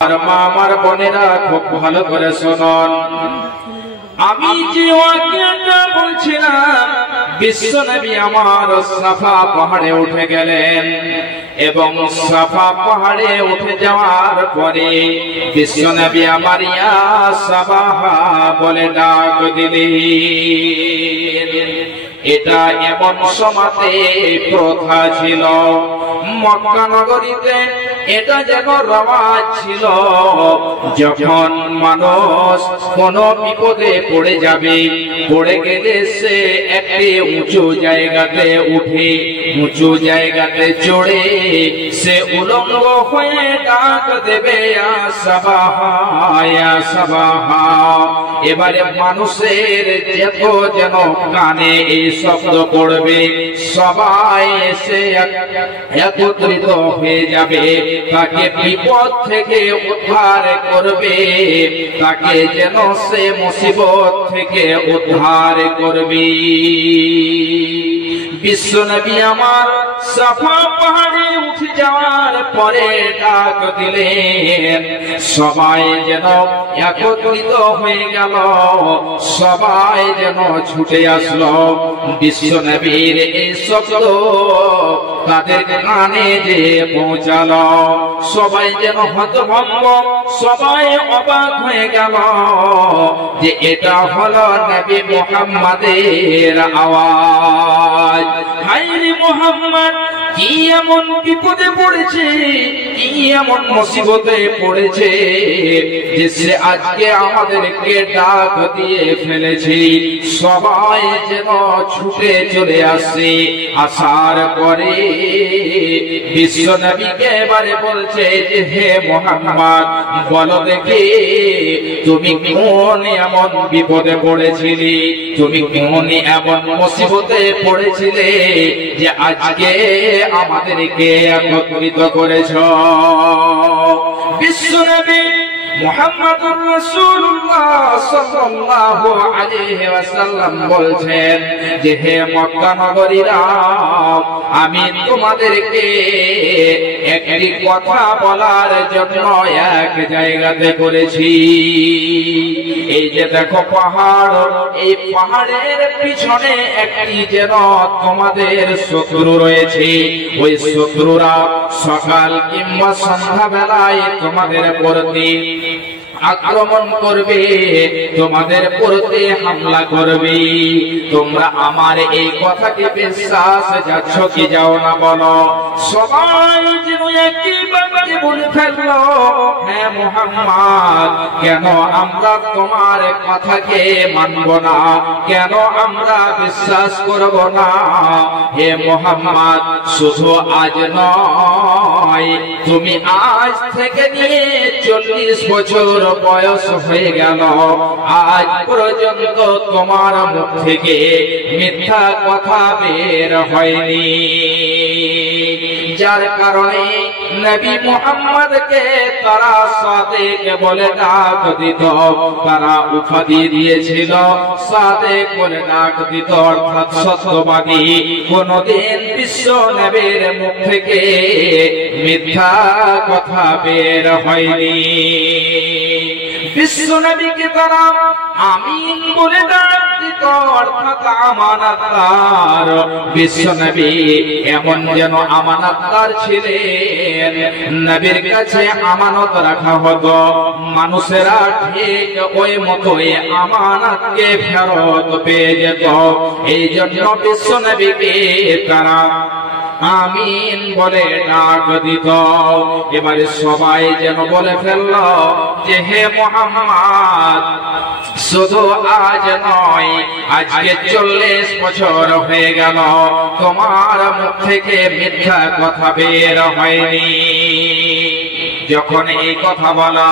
আর মা আমার বোনেরা খুব ভালো করে শুনুন। আমি যে ওয়াকিয়াটা বলছিলাম, বিশ্বনবী আমার সাফা পাহাড়ে উঠে গেলেন এবং সাফা পাহাড়ে উঠে যাওয়ার পরে বিশ্বনবী আমার ইয়া সাবাহা বলে ডাক দিলেন। এটা এমন সমাজে প্রথা ছিল, মক্কা নগরীতে এটা যেন রওয়াজ ছিল, যখন মানুষ কোন বিপদে পড়ে যাবে, পড়ে গেলে সে একটি উঁচু জায়গাতে উঠে, উঁচু জায়গাতে চড়ে সে উলঙ্গ হয়ে ডাক দেবে ইয়া সাবাহা ইয়া সাবাহা। এবারে মানুষের যত যেন কানে এই শব্দ পড়বে, সবাই এসে একত্রিত হয়ে যাবে, তাকে বিপদ থেকে উদ্ধার করবে, তাকে যেন সে মুসিবত থেকে উদ্ধার করবে। বিশ্বনবী আমার সাফা পাহাড়ে উঠে যাওয়ার পরে ডাক দিলেন, সবাই যেন একত্রিত হয়ে গেল, সবাই যেন ছুটে আসলো। বিশ্বনবীর এই শব্দ তাদের কানে যে পৌঁছালো, সবাই যেন হতভম্ব, সবাই অবাক হয়ে গেল যে এটা হলো নবী মুহাম্মাদের আওয়াজ। হায়রে মুহাম্মদ, কি এমন বিপদে পড়েছে, কি এমন মুসিবতে পড়েছে যে সে আজকে আমাদেরকে ডাক দিয়ে ফেলেছে। সবাই যেন ছুটে চলে আসে, আসার পরে বিশ্বনবীকে এবারে বলছে যে হে মুহাম্মদ, বলো দেখি তুমি কোন এমন বিপদে পড়েছিলে, তুমি কোন এমন মুসিবতে পড়েছিলে যে আজকে আমাদেরকে একত্রিত করেছ। বিশ্বনবী মুহাম্মদুর রাসূলুল্লাহ সাল্লাল্লাহু আলাইহি ওয়াসাল্লাম বলছেন যে হে মক্কা নগরীরা, আমি তোমাদেরকে একটি কথা বলার জন্য এক জায়গাতে করেছি। এই যে দেখো পাহাড়, এই পাহাড়ের পিছনে একটি যেন তোমাদের শত্রু রয়েছে, ওই শত্রুরা সকাল কিংবা সন্ধ্যা বেলায় তোমাদের প্রতি আক্রমণ করবে, তোমাদের প্রতি হামলা করবে। তোমরা আমার এই কথাকে বিশ্বাস যাচ্ছ কি যাও না বলো? সবাই যেন একই বাক্যে বলে ফেললো, হ্যাঁ মুহাম্মদ, কেন আমরা তোমার কথাকে মানব না, কেন আমরা বিশ্বাস করব না? হে মুহাম্মদ, শুধু আজ নয়, তুমি আজ থেকে নিয়ে 40 বছর বয়স হয়ে গেল, আজ পর্যন্ত তোমার মুখ থেকে মিথ্যা কথা বের হয়নি, যার কারণে নবী মুহাম্মদকে তারা সাদেক বলে ডাক দিত, তারা উপাধি দিয়েছিল সাদেক বলে ডাক দিত, অর্থাৎ সত্যবাদী। কোনদিন বিশ্ব নবীর মুখ থেকে মিথ্যা কথা বের হয়নি। বিশ্ব নবীকে তারা আমিন বলে ডাক দিত, অর্থাৎ আমানতদার। বিশ্ব নবী এমন যেন আমানতদার ছিলেন, নবীর কাছে আমানত রাখা হতো, মানুষেরা ঠিক ওই মতোই আমানতকে ফেরত পেয়ে যেত। এই জন্য বিশ্ব নবীকে তারা আমিন বলে ডাক দিত। এবারে সবাই যেন বলে ফেলল যে হে মুহাম্মদ, শুধু আজ নয়, আজকে 40 বছর হয়ে গেল তোমার মুখ থেকে মিথ্যা কথা বের হয়নি। যখন এই কথা বলা,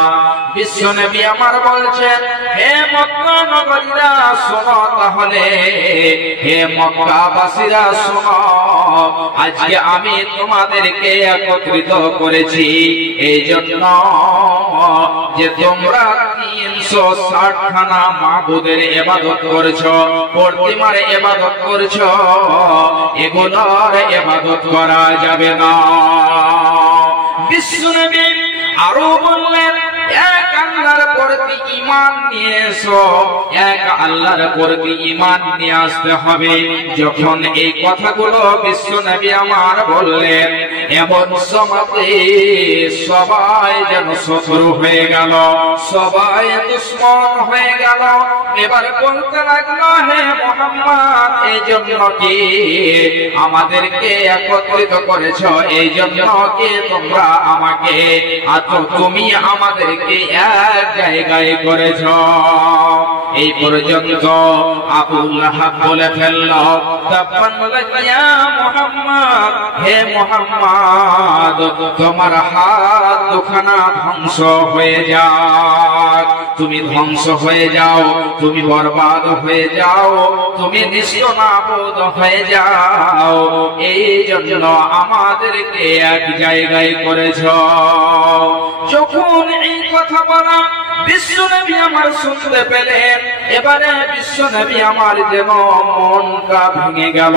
বিশ্বনবী আমার বলছেন, হে মক্কা নগরীরা শোনো, তাহলে হে মক্কাবাসীরা শোনো, আজকে আমি তোমাদেরকে একত্রিত করেছি এই জন্য যে তোমরা 360 খানা মাবুদের ইবাদত করছো, প্রতিমার ইবাদত করছো, এগুলোর ইবাদত করা যাবে না। বিশ্বনবী আরো বললেন এক আল্লাহর প্রতি ঈমান নিয়ে এসো, এক আল্লাহর প্রতি ঈমান নিয়ে আসতে হবে। যখন এই কথাগুলো বিশ্বনবী আমার বললেন, এমন সময়তে সবাই যেন শত্রু হয়ে গেল, সবাই দুশমন হয়ে গেল। এবার বলতে লাগলো, হে মুহাম্মদ, এই জন্য কি আমাদেরকে একত্রিত করেছ? এই জন্য কি তোমরা আমাকে তুমি আমাদেরকে এক জায়গায় করেছ? এই পর্যন্ত আবু লাহাব বলে ফেলল, তাব্বান লাকা ইয়া মুহাম্মদ, হে মুহাম্মদ, তোমার হাত দুখানা ধ্বংস হয়ে যাক, তুমি ধ্বংস হয়ে যাও, তুমি বরবাদ হয়ে যাও, তুমি নিষ্ঠনাবোধ হয়ে যাও। এই জন্য আমাদেরকে এক জায়গায় করেছ। যখন এই কথা বলা বিশ্বনবী আমার শুনতে পেলেন, এবারে বিশ্বনবী আমার যেন মনটা ভেঙে গেল,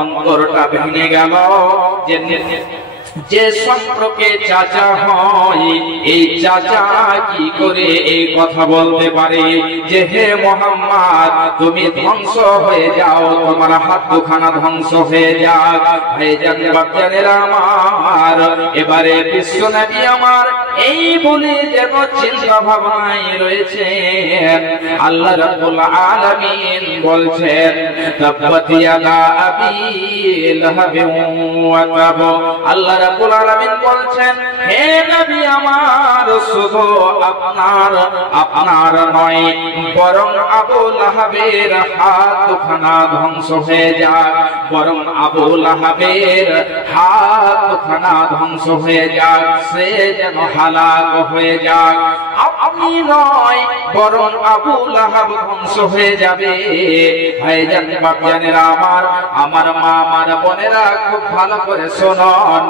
অন্তরটা ভেঙে গেল। যে সম্পর্কে চাচা হয়, এই চাচা কি করে এই কথা বলতে পারে যে হে মুহাম্মদ, তুমি ধ্বংস হয়ে যাও, তোমার হাত দুখানা ধ্বংস হয়ে যাক। ভাইজান বাচ্চারা আমার, এবারে বিশ্বনবী আমার এই বলে যেন চিন্তা ভাবনায় রয়েছেন। আল্লাহ রাব্বুল আলামিন বলছেন, তাব্বাত ইয়াদা আবি লাহাবিন ওয়া তাব। আল্লাহ রাব্বুল আলামিন বলছেন, হে নবী আমার, শুধু আপনার নয়, বরং আবু লাহাবের হাত দুখানা ধ্বংস হয়ে যাক, বরং আবু লাহাবের হাত দুখানা ধ্বংস হয়ে যাক, সে যেন হালাক হয়ে যাক। আপনি নয়, বরং আবু লাহাব ধ্বংস হয়ে যাবে। ভাইজান বাপজানেরা আমার মা, আমার বোনেরা, খুব ভালো করে শুনুন।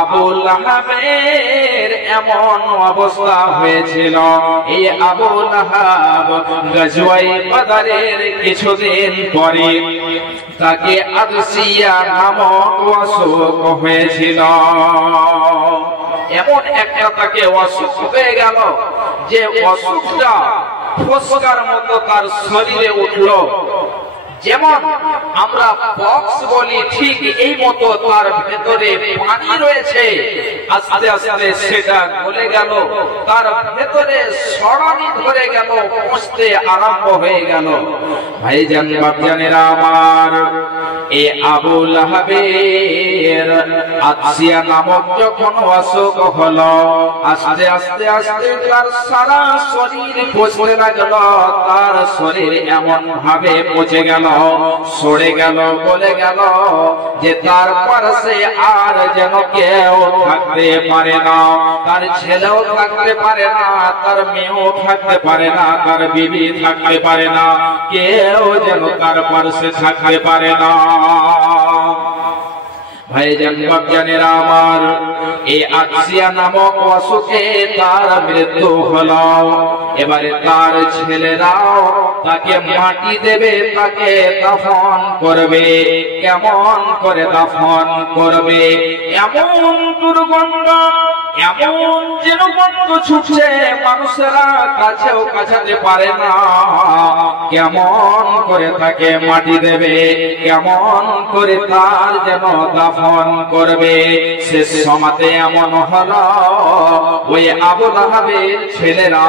আবু লাহাবের এমন অবস্থা হয়েছিল, এই আবু লাহাব গজওয়ায়ে বদরের কিছুদিন পরে তাকে আদসিয়া নামক অসুখ হয়েছিল। এমন একটা তাকে অসুখ হয়ে গেল যে অসুখটা ফোসকার মতো তার শরীরে উঠল। যেমন আমরা বক্স বলি, ঠিক এই মতো তার ভেতরে পানি রয়েছে, আস্তে আস্তে সেটা গলে গেল, তার ভেতরে সরানি ধরে গেল, পচতে আরম্ভ হয়ে গেল। ভাইজান বাপজানেরা আমার, এ আবু লাহাবের আদসিয়া নামক যখন অসুখ হলো, আস্তে আস্তে আস্তে তার সারা শরীর পচতে লাগলো। তার শরীর এমন ভাবে পচে গেল, সরে গেল, গলে গেল যে তার পাশে আর যেন কেউ থাকতে পারে না। তার ছেলেও থাকতে পারে না, তার মেয়েও থাকতে পারে না, তার বিবি থাকতে পারে না, কেউ যেন তার পাশে থাকতে পারে না। ভাইজান বাপজানেরা আমার, এই আদসিয়া নামক অসুখে তার মৃত্যু হলো। এবারে তার ছেলেরাও তাকে মাটি দেবে, তাকে দাফন করবে। কেমন করে দাফন করবে? এমন দুর্গন্ধ, এমন যেন গন্ধ ছুটছে, মানুষেরা কাছেও কাছাতে পারে না। কেমন করে তাকে মাটি দেবে, কেমন করে তার যেন দাফন করবে। শেষ সময়তে এমন হলো, ওই আবু লাহাবের ছেলেরা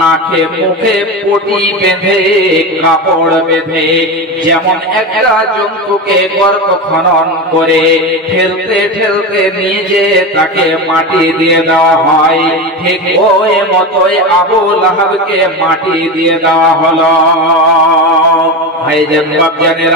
নাকে মুখে পটি বেঁধে, কাপড় বেঁধে, যেমন একটা জন্তুকে গর্ত খনন করে ঠেলতে ঠেলতে নিয়ে যে তাকে মাটি দিয়ে দেওয়া হয়, ঠিক ওই মতোই আবু লাহাবকে মাটি দিয়ে দেওয়া হলো। ভাইজান বাপজানেরা